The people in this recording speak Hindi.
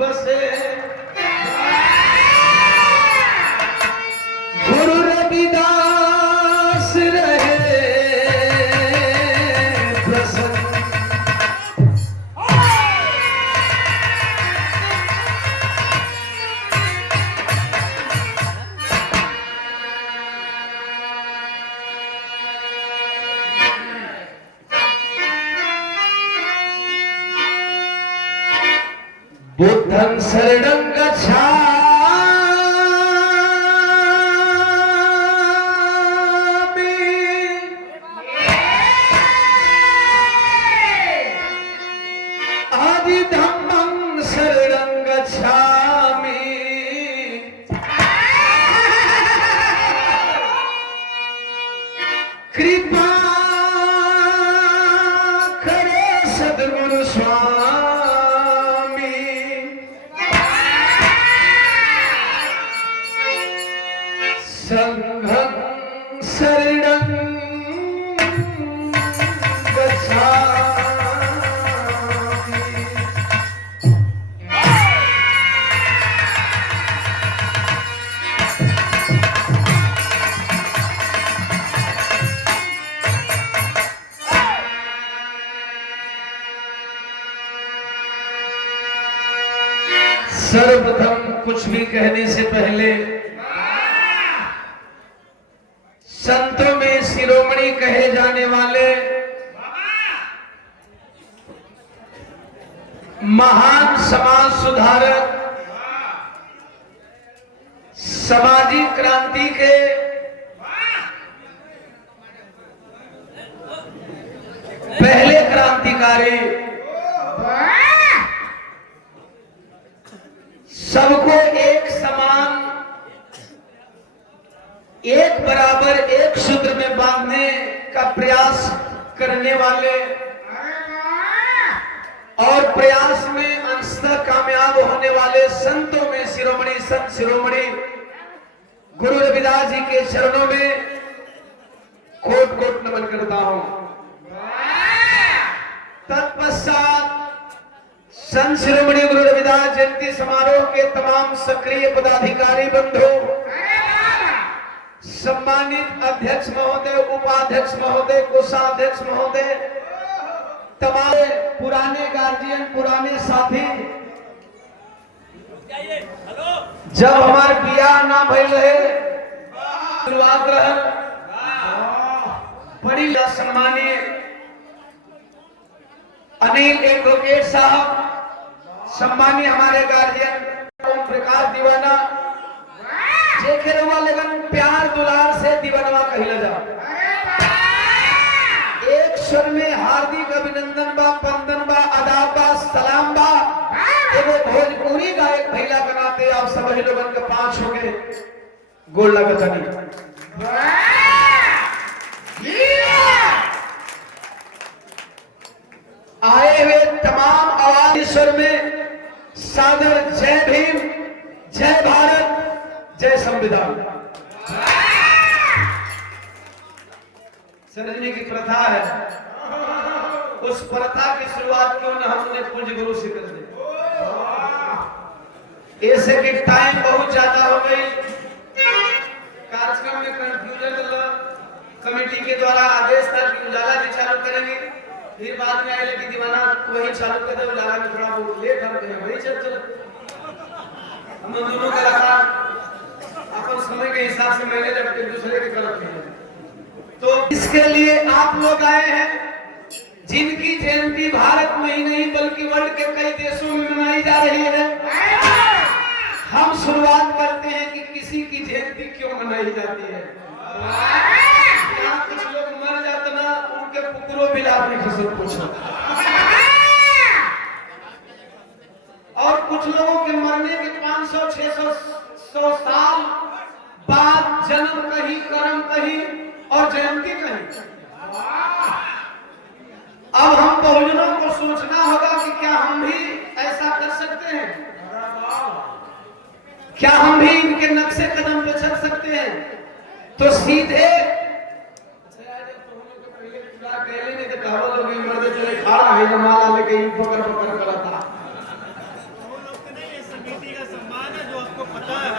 बसे गुरु रविदास रहे प्रसन्न। बुद्धं शरणं गच्छामि आदि धम्मं शरणं गच्छामि कृपा करे सद्गुरु स्वामी। संघं शरणं गच्छामि। सर्वप्रथम कुछ भी कहने से पहले संतों में शिरोमणि कहे जाने वाले महान समाज सुधारक, सामाजिक क्रांति के पहले क्रांतिकारी, सबको एक समान, एक बराबर, एक सूत्र में बांधने का प्रयास करने वाले और प्रयास में अंशतः कामयाब होने वाले संतों में शिरोमणि संत शिरोमणि गुरु रविदास जी के चरणों में कोट कोट नमन करता हूं। तत्पश्चात संत शिरोमणि गुरु रविदास जयंती समारोह के तमाम सक्रिय पदाधिकारी बंधु, सम्मानित अध्यक्ष महोदय, उपाध्यक्ष महोदय, कोषाध्यक्ष महोदय, तमाम पुराने गार्जियन, पुराने साथी, जब हमारे बियाह ना भइल रहे शुरुआत रहल बड़ी सम्मानीय अनिल एडवोकेट साहब, सम्मानीय हमारे गार्जियन ओम प्रकाश दीवाना, जेके रउआ लगन प्यार दुलार से दीवानवा कहिला जा। एक स्वर में हार्दिक अभिनंदन बा, वंदन बा, आदाब बा, सलाम बा। एगो भोजपुरी गायक भइला के नाते आप सभी लोगन के पांच हो गए गोल लगतनी। आए हुए तमाम आवाज स्वर में सादर जय भीम, जय भारत, जय संविधान। समझने की प्रथा है, उस प्रथा की शुरुआत क्यों न हमने पूज्य गुरु से कर दी। ऐसे कि टाइम बहुत ज्यादा हो गई, कार्यक्रम में कंफ्यूजन, कमेटी के द्वारा आदेश था कि उजाला भी चालू करेंगे, फिर बाद में आए कि दीवाना वही चालू कर दे, उजाला में थोड़ा बहुत लेट हम वही चल हम दोनों कलाकार अपन समय के हिसाब से मैंने जब एक दूसरे के गलत किया। तो इसके लिए आप लोग आए हैं जिनकी जयंती भारत में ही नहीं बल्कि वर्ल्ड के कई देशों में मनाई जा रही है। हम शुरुआत करते हैं कि किसी की जयंती क्यों मनाई जाती है। यहाँ कुछ लोग मर जाते ना, उनके पुत्रों बिलाप ने किसी पूछा, और कुछ लोगों के मरने के 500, 600, 100 साल बाद जन्म कहीं, कर्म कहीं और जयंती कहीं। अब हम बहुजनों को सोचना होगा कि क्या हम भी ऐसा कर सकते हैं, क्या हम भी इनके नक्शे कदम पे चल सकते हैं। तो सीधे कमेटी का सम्मान है जो आपको पता है